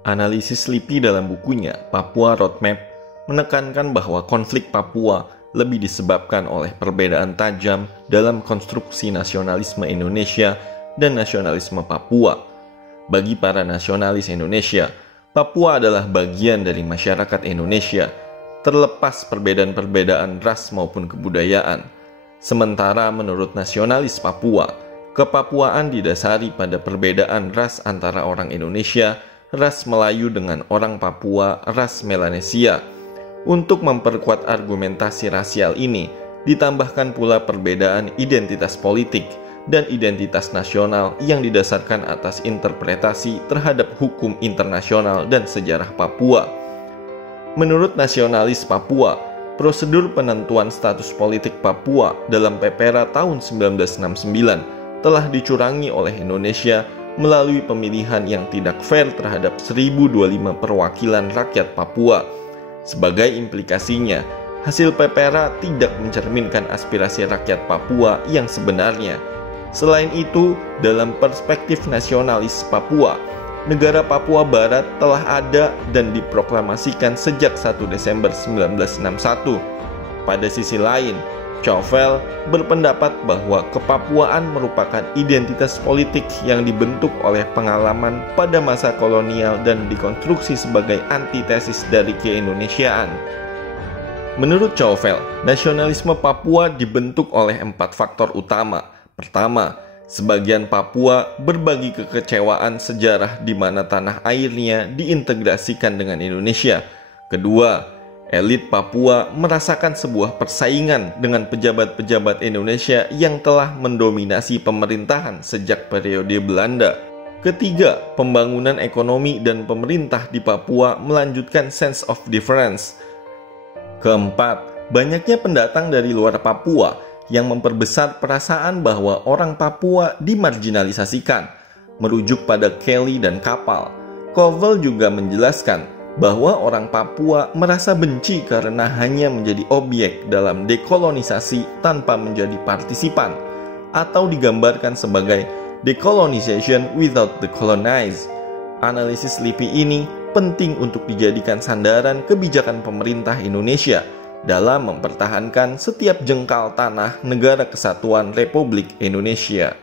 Analisis LIPI dalam bukunya Papua Roadmap menekankan bahwa konflik Papua lebih disebabkan oleh perbedaan tajam dalam konstruksi nasionalisme Indonesia dan nasionalisme Papua. Bagi para nasionalis Indonesia, Papua adalah bagian dari masyarakat Indonesia, terlepas perbedaan-perbedaan ras maupun kebudayaan. Sementara menurut nasionalis Papua, kepapuaan didasari pada perbedaan ras antara orang Indonesia, ras Melayu dengan orang Papua, ras Melanesia. Untuk memperkuat argumentasi rasial ini, ditambahkan pula perbedaan identitas politik dan identitas nasional yang didasarkan atas interpretasi terhadap hukum internasional dan sejarah Papua. Menurut nasionalis Papua, prosedur penentuan status politik Papua dalam PEPERA tahun 1969 telah dicurangi oleh Indonesia melalui pemilihan yang tidak fair terhadap 1025 perwakilan rakyat Papua. Sebagai implikasinya, hasil PEPERA tidak mencerminkan aspirasi rakyat Papua yang sebenarnya. Selain itu, dalam perspektif nasionalis Papua, negara Papua Barat telah ada dan diproklamasikan sejak 1 Desember 1961. Pada sisi lain, Chauvelle berpendapat bahwa kepapuaan merupakan identitas politik yang dibentuk oleh pengalaman pada masa kolonial dan dikonstruksi sebagai antitesis dari keindonesiaan. Menurut Chauvelle, nasionalisme Papua dibentuk oleh 4 faktor utama. Pertama, sebagian Papua berbagi kekecewaan sejarah di mana tanah airnya diintegrasikan dengan Indonesia. Kedua, elit Papua merasakan sebuah persaingan dengan pejabat-pejabat Indonesia yang telah mendominasi pemerintahan sejak periode Belanda. Ketiga, pembangunan ekonomi dan pemerintah di Papua melanjutkan sense of difference. Keempat, banyaknya pendatang dari luar Papua yang memperbesar perasaan bahwa orang Papua dimarginalisasikan. Merujuk pada Kelly dan Kapal, Covell juga menjelaskan bahwa orang Papua merasa benci karena hanya menjadi objek dalam dekolonisasi tanpa menjadi partisipan, atau digambarkan sebagai decolonization without the colonized. Analisis LIPI ini penting untuk dijadikan sandaran kebijakan pemerintah Indonesia dalam mempertahankan setiap jengkal tanah Negara Kesatuan Republik Indonesia.